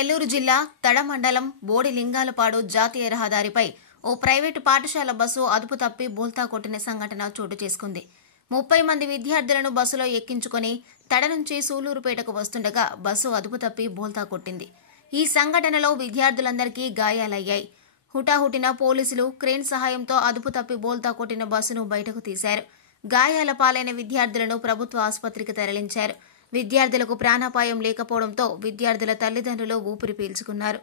నెల్లూరు జిల్లా తడ మండలం బోడిలింగాలపాడు జాతీయ రహదారిపై ఓ ప్రైవేటు పాఠశాల బస్సు అదుపు తప్పి బోల్తా కొట్టిన సంఘటన చోటు చేసుకుంది. 30 మంది విద్యార్థులను బస్సులో ఎక్కించుకుని తడ నుంచి సూలూరుపేటకు వస్తుండగా బస్సు అదుపు తప్పి బోల్తా కొట్టింది. ఈ సంఘటనలో విద్యార్థులందరికీ గాయాలయ్యాయి. హుటాహుటిన పోలీసులు క్రేన్ సహాయంతో అదుపు తప్పి బోల్తా కొట్టిన బస్సును బయటకు తీశారు. గాయాల పాలైన విద్యార్థులను ప్రభుత్వ ఆసుపత్రికి తరలించారు. విద్యార్థులకు ప్రాణాపాయం లేకపోవడంతో విద్యార్థుల తల్లిదండ్రులు ఊపిరి పీల్చుకున్నారు.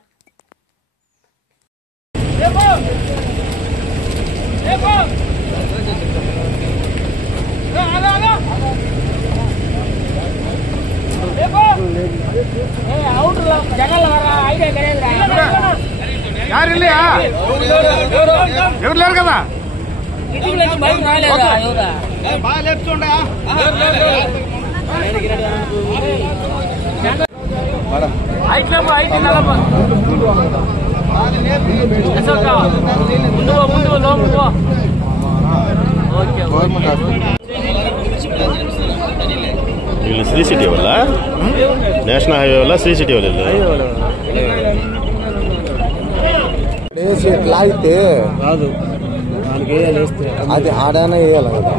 ఎవరు లేరు కదా శ్రీ సిటీ వల్ల నేషనల్ హైవే వల్ల శ్రీ సిటీ వల్ల ఎట్లా అయితే రాదు దానికి వేస్తే అది ఆడానే వేయాలి కదా.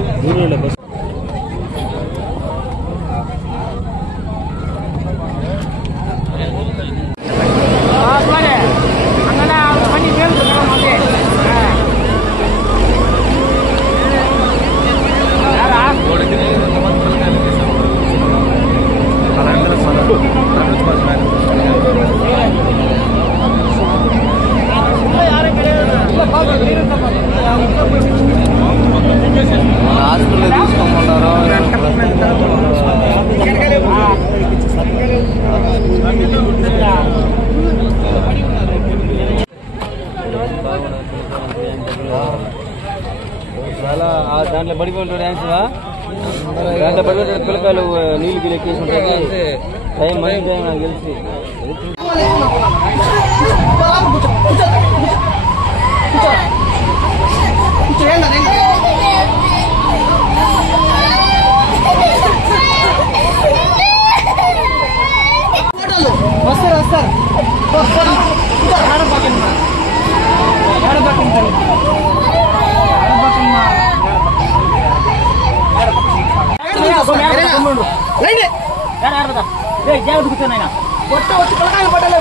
హాస్పిటల్ తీసుకోమన్నారు. దాంట్లో పడిపోయింటాడు డ్యాన్స్ దాంట్లో పడిపోయిన పిల్లకాయలు నీళ్ళు గిల్లు ఎక్కేసి ఉంటుంది. టైం మంచి టైం నాకు తెలిసి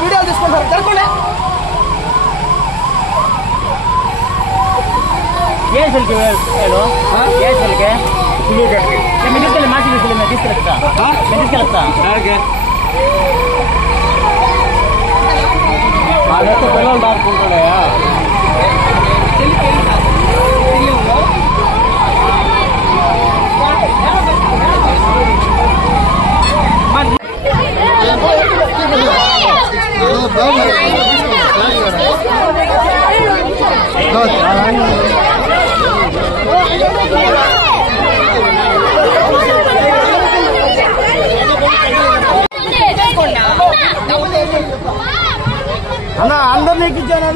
వీడియోలు తీసుకుంటారు జరగండి. పిల్లలు దాటుకుంటాడా అన్న అందరినీ ఎక్కించాను.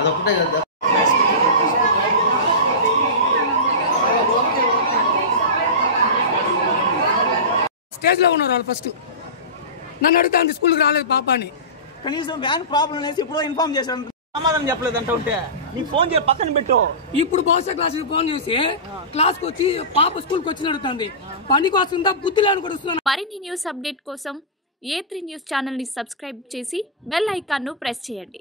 అదొకటే కదా. స్టేజ్లో ఉన్నారు వాళ్ళు. ఫస్ట్ నన్ను అడుగుతా ఉంది స్కూల్కి రాలేదు పాప అని. కనీసం వ్యాన్ ప్రాబ్లం అనేసి ఇప్పుడు ఇన్ఫార్మ్ చేశాను, సమాధానం చెప్పలేదంట. ఉంటే నీకు ఫోన్ చేసి పక్కన పెట్టు. ఇప్పుడు భవిష్యత్ క్లాస్ ఫోన్ చేసి క్లాస్ కు వచ్చి పాప స్కూల్ కి వచ్చి అడుగుతుంది, పనికి వస్తుందా బుద్ధి లేని కూడా వస్తున్నాను. మరిన్ని న్యూస్ అప్డేట్ కోసం A3 న్యూస్ ఛానల్ ని సబ్స్క్రైబ్ చేసి బెల్ ఐకాన్ ను ప్రెస్ చేయండి.